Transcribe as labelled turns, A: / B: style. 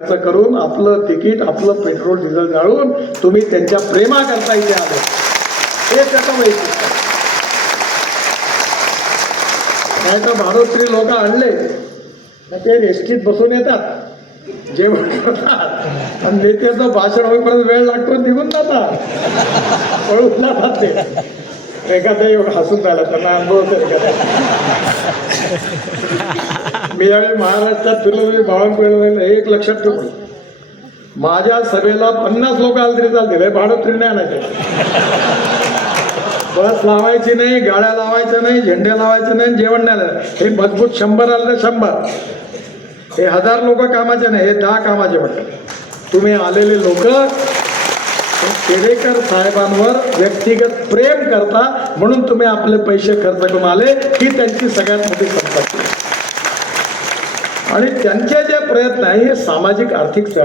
A: खर्च करून आपलं तिकीट आपलं पेट्रोल डिझेल जाळून तुम्ही त्यांच्या प्रेमाकरता इथे आले. हे त्याचं वैशिष्ट्य नाही तर भाडोत्री लोक आणले ते एसटीत बसून येतात. जेवण करतात. आणि नेत्याचं भाषण होईपर्यंत वेळ लागतो निघून जातात. पळून जातात ते. एखादा एवढं हसून राहिला त्यांना अनुभव तर मी यावेळी महाराष्ट्रात फिरलो म्हणजे बावनकुळे एक लक्षात ठेव माझ्या सभेला पन्नास लोक आले तरी चालतील. हे भाडं तरी नाही बस लावायची नाही गाड्या लावायच्या नाही झेंडे लावायचे नाही जेवण नाही हे मजबूत शंभर आलं तर शंभर. हे हजार लोक कामाचे नाही हे दहा कामाचे म्हणतात. तुम्ही आलेले लोक केडेकर साहेबांवर व्यक्तिगत प्रेम करता म्हणून तुम्ही आपले पैसे खर्च करून आले ही त्यांची सगळ्यात मोठी संपत्ती. आहे. आणि त्यांचे जे प्रयत्न आहे हे सामाजिक आर्थिक चळवळ